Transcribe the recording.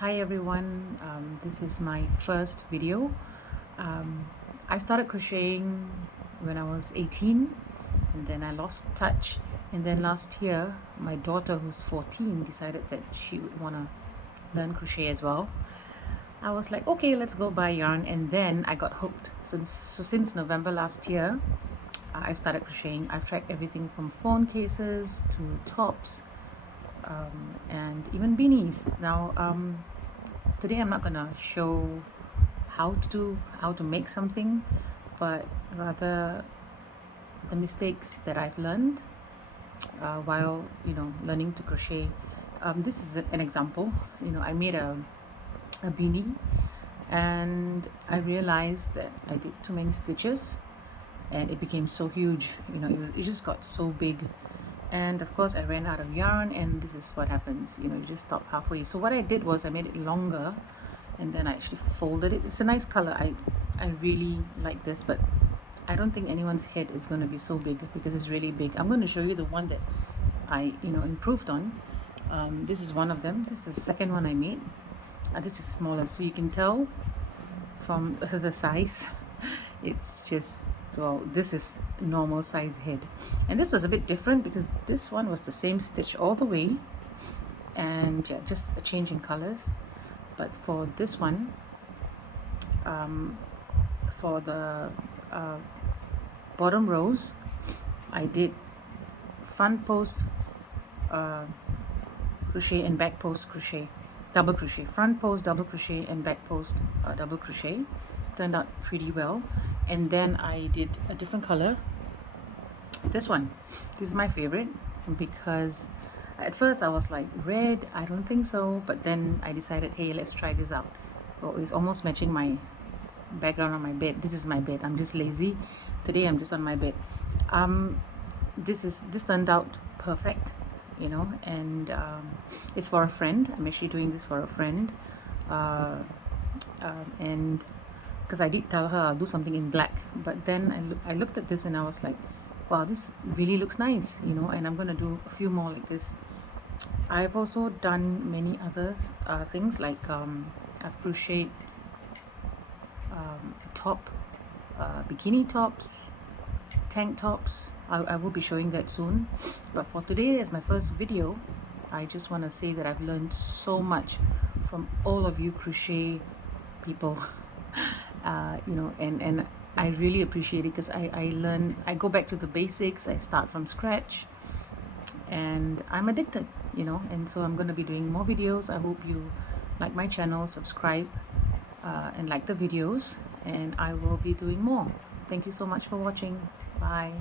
Hi everyone, this is my first video. I started crocheting when I was 18 and then I lost touch, and then last year my daughter, who's 14, decided that she would want to learn crochet as well. I was like, okay, let's go buy yarn, and then I got hooked. So since November last year, I started crocheting. I've tried everything from phone cases to tops, and even beanies. Now today I'm not gonna show how to make something, but rather the mistakes that I've learned while learning to crochet. This is an example. I made a beanie, and I realized that I did too many stitches and it became so huge. It just got so big, and of course I ran out of yarn, and this is what happens. You just stop halfway. So what I did was I made it longer, and then I actually folded it. It's a nice color. I really like this, but I don't think anyone's head is going to be so big because it's really big. I'm going to show you the one that I improved on. This is one of them. This is the second one I made. This is smaller, so you can tell from the size. It's just, well, this is normal size head, and this was a bit different because this one was the same stitch all the way, and yeah, just a change in colors. But for this one, for the bottom rows, I did front post crochet and back post crochet, double crochet, front post double crochet and back post double crochet. Turned out pretty well. And then I did a different color. This one, this is my favorite, because at first I was like, red, I don't think so, but then I decided, hey, let's try this out. Well, it's almost matching my background on my bed. This is my bed. I'm just lazy today. I'm just on my bed. This turned out perfect, and it's for a friend. I'm actually doing this for a friend, and because I did tell her I'll do something in black, but then I looked at this and I was like, wow, this really looks nice, and I'm gonna do a few more like this. I've also done many other things, like I've crocheted top, bikini tops, tank tops. I will be showing that soon, but for today, as my first video, I just want to say that I've learned so much from all of you crochet people. And I really appreciate it, because I go back to the basics, I start from scratch, and I'm addicted, and so I'm going to be doing more videos. I hope you like my channel, subscribe, and like the videos, and I will be doing more. Thank you so much for watching. Bye.